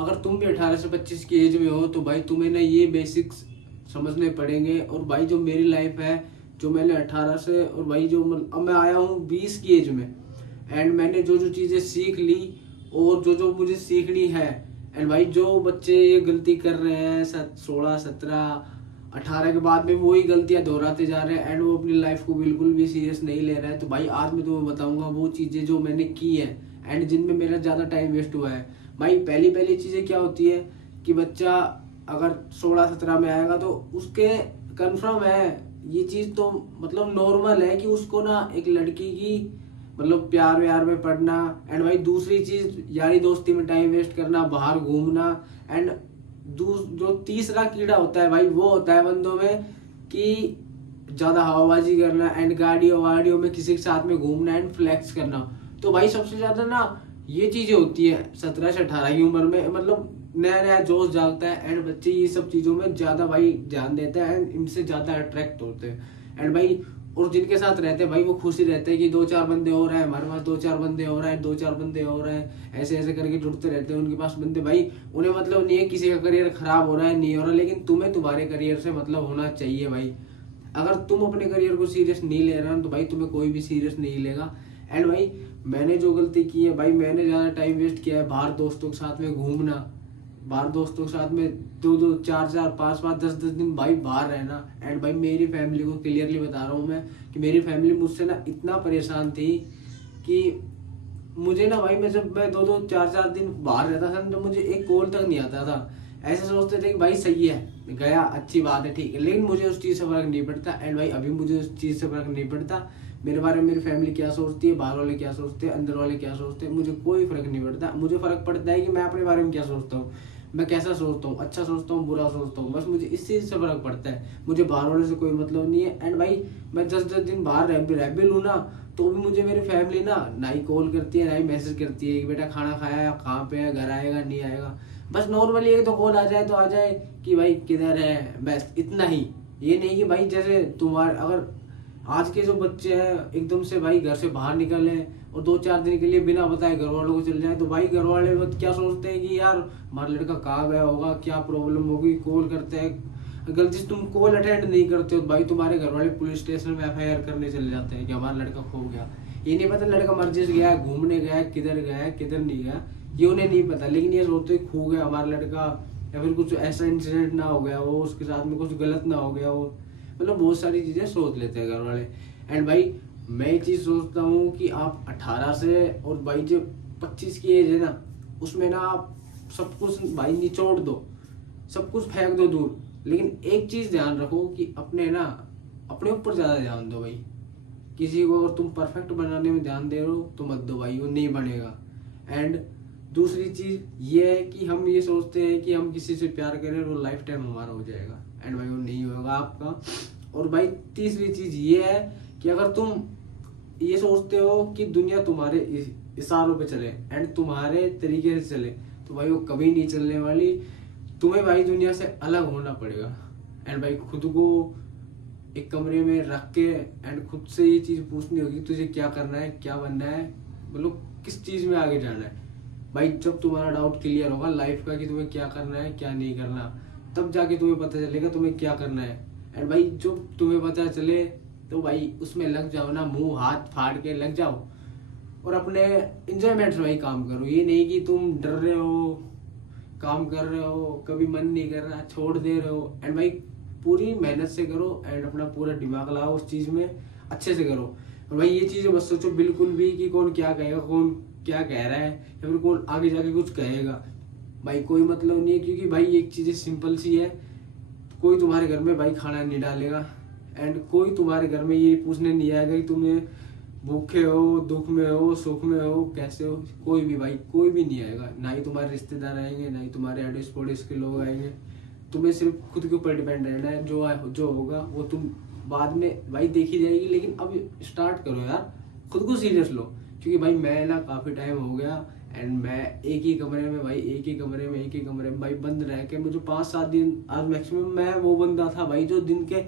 अगर तुम भी 18 से 25 की एज में हो तो भाई तुम्हें ना ये बेसिक्स समझने पड़ेंगे। और भाई जो मेरी लाइफ है, जो मैंने 18 से, और भाई जो अब मैं आया हूँ 20 की एज में, एंड मैंने जो जो चीज़ें सीख ली और जो जो मुझे सीखनी है। एंड भाई जो बच्चे ये गलती कर रहे हैं 16, 17, 18 के बाद में वही गलतियां दोहराते जा रहे हैं एंड वो अपनी लाइफ को बिल्कुल भी सीरियस नहीं ले रहे हैं, तो भाई आज मैं तुम्हें बताऊंगा वो चीज़ें जो मैंने की है एंड जिनमें मेरा ज़्यादा टाइम वेस्ट हुआ है। भाई पहली पहली चीज़ें क्या होती है कि बच्चा अगर 16-17 में आएगा तो उसके कंफर्म है ये चीज़, तो मतलब नॉर्मल है कि उसको ना एक लड़की की मतलब प्यार व्यार में पड़ना। एंड भाई दूसरी चीज़ यारी दोस्ती में टाइम वेस्ट करना, बाहर घूमना। एंड जो तीसरा कीड़ा होता है भाई वो होता है बंदों में कि ज़्यादा हवाबाजी करना एंड गाड़ियों वाड़ियों में किसी के साथ में घूमना एंड फ्लैक्स करना। तो भाई सबसे ज़्यादा ना ये चीज़ें होती है 17 से 18 की उम्र में, मतलब नया नया जोश जागता है एंड बच्चे ये सब चीज़ों में ज़्यादा भाई ध्यान देते हैं एंड इनसे ज़्यादा अट्रैक्ट होते हैं। एंड भाई और जिनके साथ रहते हैं भाई वो खुशी रहते हैं कि 2-4 बंदे हो रहे हैं हमारे पास, 2-4 बंदे हो रहे हैं, 2-4 बंदे हो रहे हैं, ऐसे ऐसे करके जुड़ते रहते हैं उनके पास बंदे। भाई उन्हें मतलब नहीं है किसी का करियर खराब हो रहा है नहीं हो रहा, लेकिन तुम्हें तुम्हारे करियर से मतलब होना चाहिए भाई। अगर तुम अपने करियर को सीरियस नहीं ले रहे हो तो भाई तुम्हें कोई भी सीरियस नहीं लेगा। एंड भाई मैंने जो गलती की है भाई, मैंने ज़्यादा टाइम वेस्ट किया है बाहर दोस्तों के साथ में घूमना, बाहर दोस्तों के साथ में 2-2, 4-4, 5-5, 10-10 दिन भाई बाहर रहना। एंड भाई मेरी फैमिली को क्लियरली बता रहा हूँ मैं कि मेरी फैमिली मुझसे ना इतना परेशान थी कि मुझे ना भाई मैं जब मैं 2-2, 4-4 दिन बाहर रहता था तो मुझे एक कॉल तक नहीं आता था। ऐसे सोचते थे कि भाई सही है गया अच्छी बात है ठीक है, लेकिन मुझे उस चीज़ से फर्क नहीं पड़ता। एंड भाई अभी मुझे उस चीज़ से फर्क नहीं पड़ता मेरे बारे में मेरी फैमिली क्या सोचती है, बाहर वाले क्या सोचते हैं, अंदर वाले क्या सोचते हैं, मुझे कोई फर्क नहीं पड़ता। मुझे फर्क पड़ता है कि मैं अपने बारे में क्या सोचता हूँ, मैं कैसा सोचता हूँ, अच्छा सोचता हूँ बुरा सोचता हूँ, बस मुझे इस चीज़ से फर्क पड़ता है। मुझे बाहर वाले से कोई मतलब नहीं है। एंड भाई मैं 10-10 दिन बाहर रह भी लूँ ना तो भी मुझे मेरी फैमिली ना ही कॉल करती है ना ही मैसेज करती है कि बेटा खाना खाया है, कहाँ पे है, घर आएगा नहीं आएगा। बस नॉर्मली एक तो कॉल आ जाए तो आ जाए कि भाई किधर है, बस इतना ही। ये नहीं कि भाई जैसे तुम्हारे अगर आज के जो बच्चे हैं एकदम से भाई घर से बाहर निकले और 2-4 दिन के लिए बिना बताए घर वालों को चले जाए, तो भाई घर वाले क्या सोचते हैं कि यार हमारा लड़का कहाँ गया होगा, क्या प्रॉब्लम होगी, कॉल करते हैं। गलती से तुम कॉल अटेंड नहीं करते हो भाई तुम्हारे घर वाले पुलिस स्टेशन में FIR करने चले जाते हैं कि हमारा लड़का खो गया। ये नहीं पता लड़का मर्जिस गया, घूमने गया, किधर गया, किधर नहीं गया, ये उन्हें नहीं पता। लेकिन ये सोचते खो गया हमारा लड़का, या फिर कुछ ऐसा इंसिडेंट ना हो गया हो, उसके साथ में कुछ गलत ना हो गया हो, मतलब बहुत सारी चीज़ें सोच लेते हैं घर वाले। एंड भाई मैं ये चीज़ सोचता हूँ कि आप 18 से और भाई जो 25 की एज है ना उसमें ना आप सब कुछ भाई निचोड़ दो, सब कुछ फेंक दो दूर, लेकिन एक चीज़ ध्यान रखो कि अपने ना अपने ऊपर ज़्यादा ध्यान दो भाई। किसी को अगर तुम परफेक्ट बनाने में ध्यान दे रहे हो तो मत दो भाई, वो नहीं बनेगा। एंड दूसरी चीज़ ये है कि हम ये सोचते हैं कि हम किसी से प्यार करें वो लाइफ टाइम हमारा हो जाएगा, एंड भाई वो नहीं होगा आपका। और भाई तीसरी चीज़ ये है कि अगर तुम ये सोचते हो कि दुनिया तुम्हारे इशारों पे चले एंड तुम्हारे तरीके से चले, तो भाई वो कभी नहीं चलने वाली। तुम्हें भाई दुनिया से अलग होना पड़ेगा। एंड भाई खुद को एक कमरे में रख के एंड खुद से ये चीज़ पूछनी होगी तुझे क्या करना है, क्या बनना है, मतलब किस चीज़ में आगे जाना है। भाई जब तुम्हारा डाउट क्लियर होगा लाइफ का कि तुम्हें क्या करना है क्या नहीं करना, तब जाके तुम्हें पता चलेगा तुम्हें क्या करना है। एंड भाई जब तुम्हें पता चले तो भाई उसमें लग जाओ ना, मुंह हाथ फाड़ के लग जाओ और अपने इंजॉयमेंट से भाई काम करो। ये नहीं कि तुम डर रहे हो, काम कर रहे हो, कभी मन नहीं कर रहा छोड़ दे रहे हो। एंड भाई पूरी मेहनत से करो एंड अपना पूरा दिमाग लगाओ उस चीज़ में, अच्छे से करो। और भाई ये चीज़ें मत सोचो बिल्कुल भी कि कौन क्या कहेगा, कौन क्या कह रहा है, या फिर कौन आगे जाके कुछ कहेगा। भाई कोई मतलब नहीं है, क्योंकि भाई एक चीज़ें सिंपल सी है, कोई तुम्हारे घर में भाई खाना नहीं डालेगा एंड कोई तुम्हारे घर में ये पूछने नहीं आएगा कि तुम्हें भूखे हो, दुख में हो, सुख में हो, कैसे हो। कोई भी भाई कोई भी नहीं आएगा, ना ही तुम्हारे रिश्तेदार आएंगे, ना ही तुम्हारे अड़ोस पड़ोस के लोग आएंगे। तुम्हें सिर्फ खुद के ऊपर डिपेंड रहना है, जो होगा वो तुम बाद में भाई देखी जाएगी। लेकिन अब स्टार्ट करो यार, खुद को सीरियस लो। क्योंकि भाई मैं ना काफ़ी टाइम हो गया एंड मैं एक ही कमरे में भाई बंद रह के मुझे 5-7 दिन आज मैक्सिमम, मैं वो बंदा था भाई जो दिन के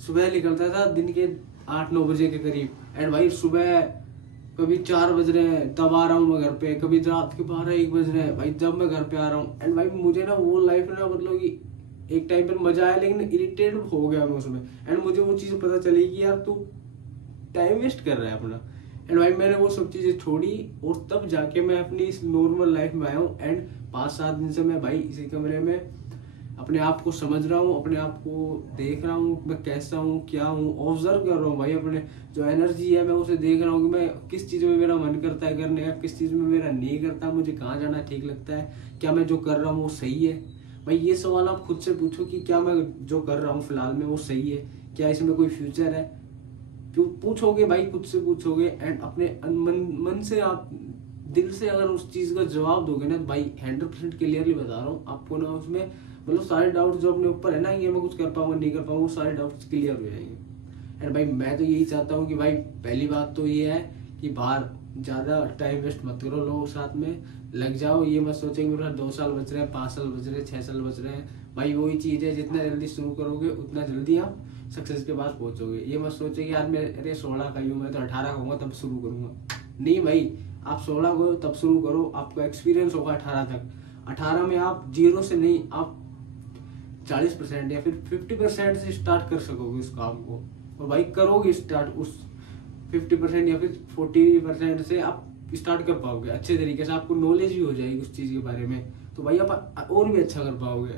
सुबह निकलता था दिन के 8-9 बजे के करीब, एंड भाई सुबह कभी 4 बज रहे हैं तब आ रहा हूँ मैं घर पे, कभी रात के 12-1 बज रहे हैं भाई जब मैं घर पे आ रहा हूँ। एंड भाई मुझे ना वो लाइफ ना मतलब कि एक टाइम पर मजा आया लेकिन इरिटेट हो गया मैं उसमें। एंड मुझे वो चीज़ पता चली कि यार तू टाइम वेस्ट कर रहा है अपना। एंड भाई मैंने वो सब चीज़ें छोड़ी और तब जाके मैं अपनी इस नॉर्मल लाइफ में आया हूँ। एंड 5-7 दिन से मैं भाई इसी कमरे में अपने आप को समझ रहा हूँ, अपने आप को देख रहा हूँ मैं कैसा हूँ क्या हूँ, ऑब्जर्व कर रहा हूँ भाई। अपने जो एनर्जी है मैं उसे देख रहा हूँ कि मैं किस चीज़ में मेरा मन करता है करने का, किस चीज़ में मेरा नहीं करता, मुझे कहाँ जाना ठीक लगता है, क्या मैं जो कर रहा हूँ वो सही है। भाई ये सवाल आप खुद से पूछो कि क्या मैं जो कर रहा हूँ फिलहाल में वो सही है, क्या इसमें कोई फ्यूचर है। क्यों पूछोगे भाई, खुद से पूछोगे एंड अपने मन से आप दिल से अगर उस चीज़ का जवाब दोगे ना भाई 100% क्लियरली बता रहा हूँ आपको ना उसमें मतलब सारे डाउट जो अपने ऊपर है ना ये मैं कुछ कर पाऊंगा नहीं कर पाऊंगा वो सारे डाउट्स क्लियर हो जाएंगे। एंड भाई मैं तो यही चाहता हूँ कि भाई पहली बात तो ये है कि बाहर ज़्यादा टाइम वेस्ट मत करो, लोगों के साथ में लग जाओ। ये मत सोचें कि मेरे 2 साल बच रहे हैं, 5 साल बच रहे हैं, 6 साल बच रहे हैं। भाई वही चीज़ है जितना जल्दी शुरू करोगे उतना जल्दी आप सक्सेस के पास पहुंचोगे। ये मत सोचो कि यार मेरे 16 का ही हूँ मैं तो 18 का हूँ तब शुरू करूंगा। नहीं भाई, आप 16 को तब शुरू करो, आपको एक्सपीरियंस होगा 18 तक। 18 में आप 0 से नहीं, आप 40% या फिर 50% से स्टार्ट कर सकोगे उस काम को। और भाई करोगे स्टार्ट उस 50% या फिर 40% से आप स्टार्ट कर पाओगे अच्छे तरीके से, आपको नॉलेज भी हो जाएगी उस चीज़ के बारे में। तो भाई आप और भी अच्छा कर पाओगे।